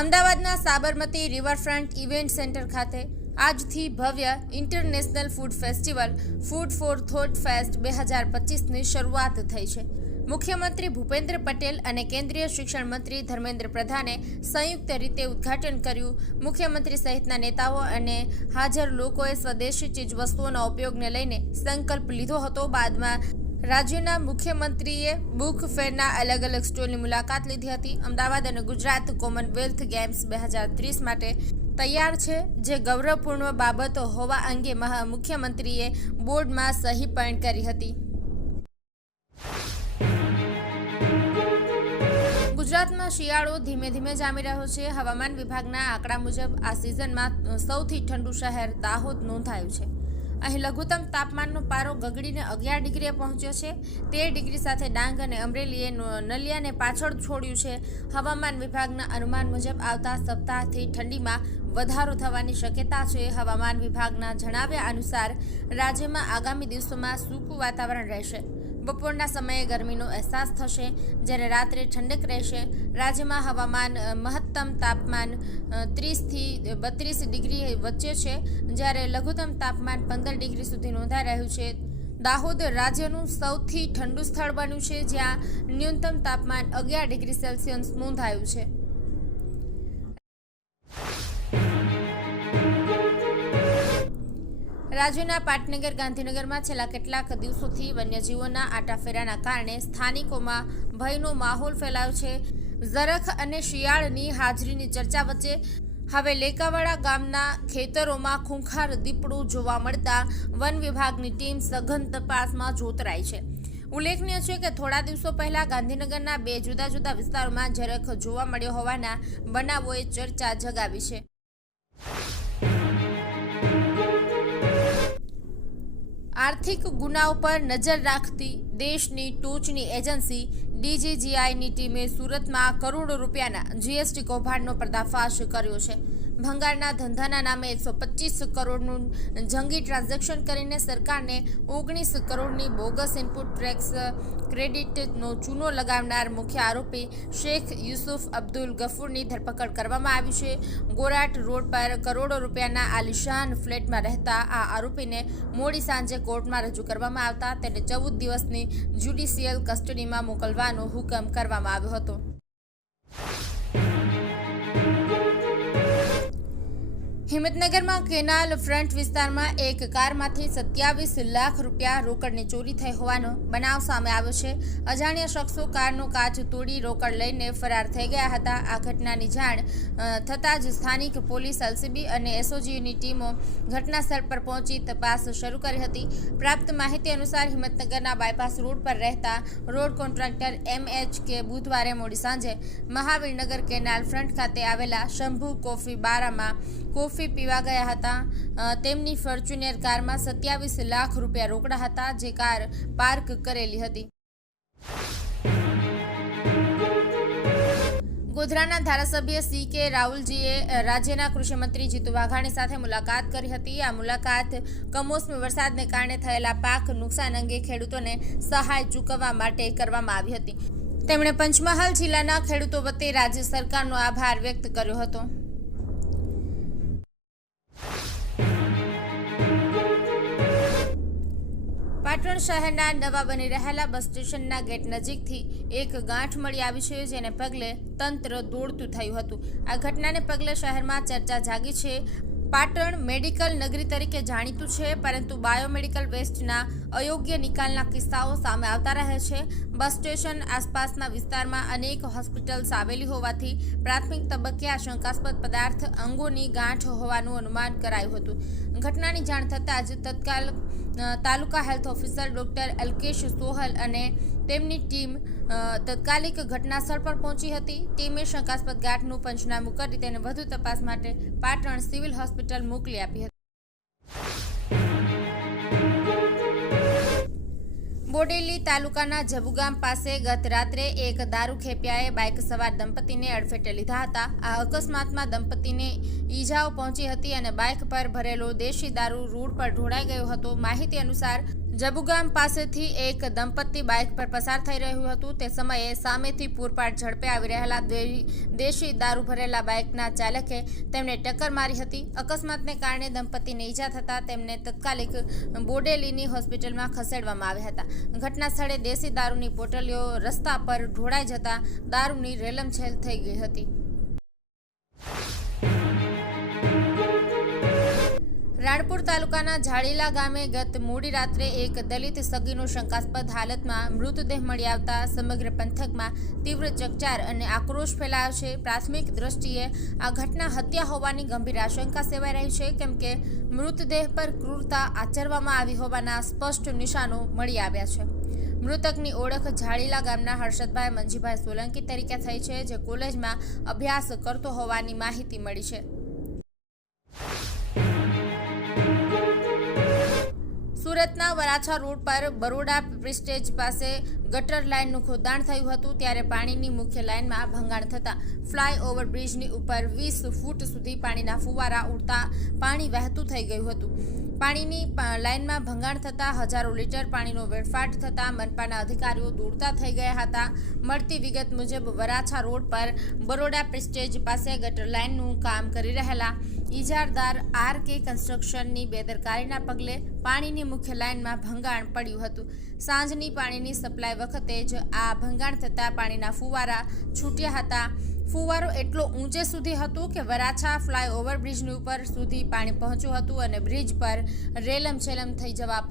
અમદાવાદના Sabarmati riverfront event centre ખાતે આજથી ભવ્ય international food festival food for thought fest 2025ની શરૂઆત થઈ છે। મુખ્યમંત્રી ભૂપેન્દ્ર પટેલ અને કેન્દ્રીય શિક્ષણ મંત્રી ધર્મેન્દ્ર પ્રધાને સંયુક્ત રીતે ઉદ્ઘાટન કર્યું। મુખ્યમંત્રી સહિતના નેતાઓ અને હાજર લોકોએ સ્વદેશી ચીજવસ્તુઓના ઉપયોગને લઈને સંકલ્પ લીધો હતો। બાદમાં રાજ્યના મુખ્યમંત્રીએ બુક ફેરના અલગ અલગ સ્ટોલની મુલાકાત લીધી હતી। અમદાવાદ અને ગુજરાત કોમનવેલ્થ ગેમ્સ 2030 માટે તૈયાર છે, જે ગૌરવપૂર્ણ બાબતો હોવા અંગે મુખ્યમંત્રીએ બોર્ડમાં સહી પણ કરી હતી। ગુજરાતમાં શિયાળો ધીમે ધીમે જામી રહ્યો છે। હવામાન વિભાગના આંકડા મુજબ આ સિઝનમાં સૌથી ઠંડુ શહેર દાહોદ નોંધાયું છે। અહીં લઘુત્તમ તાપમાનનો પારો ગગડીને 11 ડિગ્રીએ પહોંચ્યો છે। 13 ડિગ્રી સાથે ડાંગ અને અમરેલીએ નલિયાને પાછળ છોડ્યું છે। હવામાન વિભાગના અનુમાન મુજબ આવતા સપ્તાહથી ઠંડીમાં વધારો થવાની શક્યતા છે। હવામાન વિભાગના જણાવ્યા અનુસાર રાજ્યમાં આગામી દિવસોમાં સૂકું વાતાવરણ રહેશે। બપોરના સમયે ગરમીનો અહેસાસ થશે, જ્યારે રાત્રે ઠંડક રહેશે। રાજ્યમાં હવામાન મહત્તમ તાપમાન 30 થી 32 ડિગ્રી વચ્ચે છે, જ્યારે લઘુત્તમ તાપમાન 15 ડિગ્રી સુધી નોંધાઈ રહ્યું છે। દાહોદ રાજ્યનું સૌથી ઠંડુ સ્થળ બન્યું છે, જ્યાં ન્યૂનતમ તાપમાન 11 ડિગ્રી સેલ્સિયસ નોંધાયું છે। રાજ્યના પાટનગર ગાંધીનગરમાં છેલ્લા કેટલાક દિવસોથી વન્યજીવોના આટાફેરાના કારણે સ્થાનિકોમાં ભયનો માહોલ ફેલાયો છે। ઝરખ અને શિયાળની હાજરીની ચર્ચા વચ્ચે હવે લેકાવાડા ગામના ખેતરોમાં ખૂંખાર દીપડું જોવા મળતા વન વિભાગની ટીમ સઘન તપાસમાં જોતરાઈ છે। ઉલ્લેખનીય છે કે થોડા દિવસો પહેલા ગાંધીનગરના 2 જુદા જુદા વિસ્તારોમાં ઝરખ જોવા મળ્યો હોવાના બનાવોએ ચર્ચા જગાવી છે। આર્થિક ગુનાઓ પર નજર રાખતી દેશની ટોચની એજન્સી DGGIની ટીમે સુરતમાં કરોડો રૂપિયાના GST કૌભાંડનો પર્દાફાશ કર્યો છે। ભંગારના ધંધાના નામે 125 કરોડનું જંગી ટ્રાન્ઝેક્શન કરીને સરકારને 19 કરોડની બોગસ ઇનપુટ ટેક્સ ક્રેડિટનો ચૂનો લગાવનાર મુખ્ય આરોપી શેખ યુસુફ અબ્દુલ ગફુરની ધરપકડ કરવામાં આવી છે। ગોરાટ રોડ પર કરોડો રૂપિયાના આલિશાન ફ્લેટમાં રહેતા આ આરોપીને મોડી સાંજે કોર્ટમાં રજૂ કરવામાં આવતા તેને 14 દિવસની જ્યુડિશિયલ કસ્ટડીમાં મોકલવાનો હુકમ કરવામાં આવ્યો હતો। હિંમતનગરમાં કેનાલ ફ્રન્ટ વિસ્તારમાં એક કારમાંથી 27 લાખ રૂપિયા રોકડની ચોરી થઈ હોવાનો બનાવ સામે આવ્યો છે। અજાણ્યા શખ્સો કારનો કાચ તોડી રોકડ લઈને ફરાર થઈ ગયા હતા। આ ઘટનાની જાણ થતાં જ સ્થાનિક પોલીસ, LCB અને SOGની ટીમો ઘટનાસ્થળ પર પહોંચી તપાસ શરૂ કરી હતી। પ્રાપ્ત માહિતી અનુસાર હિંમતનગરના બાયપાસ રોડ પર રહેતા રોડ કોન્ટ્રાક્ટર MHK બુધવારે મોડી સાંજે મહાવીરનગર કેનાલ ફ્રન્ટ ખાતે આવેલા શંભુ કોફી બારામાં કોફી પીવા ગયા હતા। તેમની ફોર્ચ્યુનર કારમાં 27 લાખ રૂપિયા રોકડા હતા, જે કાર પાર્ક કરેલી હતી। ગોધરાના ધારાસભ્ય CK રાહુલજીએ રાજ્યના કૃષિમંત્રી જીતુ વાઘાણી સાથે મુલાકાત કરી હતી। આ મુલાકાત કમોસમી વરસાદને કારણે થયેલા પાક નુકસાન અંગે ખેડૂતોને સહાય ચૂકવવા માટે કરવામાં આવી હતી। તેમણે પંચમહાલ જિલ્લાના ખેડૂતો વતી રાજ્ય સરકારનો આભાર વ્યક્ત કર્યો હતો। પાટણ શહેરના નવા બની રહેલા બસ સ્ટેશનના ગેટ નજીકથી એક ગાંઠ મળી આવી છે, જેને પગલે તંત્ર દોડતું થયું હતું। આ ઘટનાને પગલે શહેરમાં ચર્ચા જાગી છે। પાટણ મેડિકલ નગરી તરીકે જાણીતું છે, પરંતુ બાયોમેડિકલ વેસ્ટના અયોગ્ય નિકાલના કિસ્સાઓ સામે આવતા રહે છે। બસ સ્ટેશન આસપાસના વિસ્તારમાં અનેક હોસ્પિટલ્સ આવેલી હોવાથી પ્રાથમિક તબક્કે આ શંકાસ્પદ પદાર્થ અંગોની ગાંઠ હોવાનું અનુમાન કરાયું હતું। ઘટનાની જાણ થતાં જ તત્કાલ તાલુકા હેલ્થ ઓફિસર ડોક્ટર અલ્કેશ સોહલ અને તેમની ટીમ તાત્કાલિક ઘટનાસ્થળ પર પહોંચી હતી। ટીમે શંકાસ્પદ ગાંઠનું પંચનામું કરી તેને વધુ તપાસ માટે પાટણ સિવિલ હોસ્પિટલ મોકલી આપી હતી। બોડેલી તાલુકાના જબુગામ પાસે ગત રાત્રે એક દારૂ ખેપિયાએ બાઇક સવાર દંપતીને અડફેટે લીધા હતા। આ અકસ્માતમાં દંપતીને ઈજાઓ પહોંચી હતી અને બાઇક પર ભરેલો દેશી દારૂ રોડ પર ઢોળાઈ ગયો હતો। માહિતી અનુસાર જબુગામ પાસેથી એક દંપતી બાઇક પર પસાર થઈ રહ્યું હતું તે સમયે સામેથી પૂરપાટ ઝડપે આવી રહેલા દેશી દારૂ ભરેલા બાઇકના ચાલકે તેમને ટક્કર મારી હતી. અકસ્માતને કારણે દંપતીને ઈજા થતાં તેમને તાત્કાલિક બોડેલીની હોસ્પિટલમાં ખસેડવામાં આવ્યા હતા. ઘટના સ્થળે દેશી દારૂની બોટલીઓ રસ્તા પર ઢોળાઈ જતા દારૂની રેલમછેલ થઈ ગઈ હતી. રાણપુર તાલુકાના ઝાડીલા ગામે ગત મોડી રાત્રે એક દલિત સગીનો શંકાસ્પદ હાલતમાં મૃતદેહ મળી આવતા સમગ્ર પંથકમાં તીવ્ર ચકચાર અને આક્રોશ ફેલાયો છે. પ્રાથમિક દ્રષ્ટિએ આ ઘટના હત્યા હોવાની ગંભીર આશંકા સેવાઈ રહી છે, કેમ કે મૃતદેહ પર ક્રૂરતા આચરવામાં આવી હોવાના સ્પષ્ટ નિશાનો મળી આવ્યા છે. મૃતકની ઓળખ ઝાડીલા ગામના હર્ષદભાઈ મંજીભાઈ સોલંકી તરીકે થઈ છે, જે કોલેજમાં અભ્યાસ કરતો હોવાની માહિતી મળી છે. સુરતના વરાછા રોડ પર બરોડા પ્રિસ્ટેજ પાસે ગટર લાઇનનું ખોદાણ થયું હતું, ત્યારે પાણીની મુખ્ય લાઇનમાં ભંગાણ થતાં ફ્લાય ઓવર બ્રિજની ઉપર 20 ફૂટ સુધી પાણીના ફુવારા ઉડતા પાણી વહેતું થઈ ગયું હતું. પાણીની લાઇનમાં ભંગાણ થતાં હજારો લીટર પાણીનો વેડફાટ થતાં મનપાના અધિકારીઓ દોડતા થઈ ગયા હતા. મળતી વિગત મુજબ વરાછા રોડ પર બરોડા પ્રિસ્ટેજ પાસે ગટર લાઇનનું કામ કરી રહેલા ઇજારદાર RK કન્સ્ટ્રક્શનની બેદરકારીના પગલે પાણીની મુખ્ય લાઇનમાં ભંગાણ પડ્યું હતું. સાંજની પાણીની સપ્લાય વખતે જ આ ભંગાણ થતાં પાણીના ફુવારા છૂટ્યા હતા. ફુવારો એટલો ઊંચે સુધી હતું કે વરાછા ફ્લાય ઓવર બ્રિજની ઉપર સુધી પાણી પહોંચ્યું હતું અને બ્રિજ પર રેલમછેલમ થઈ જવા પામ્યું.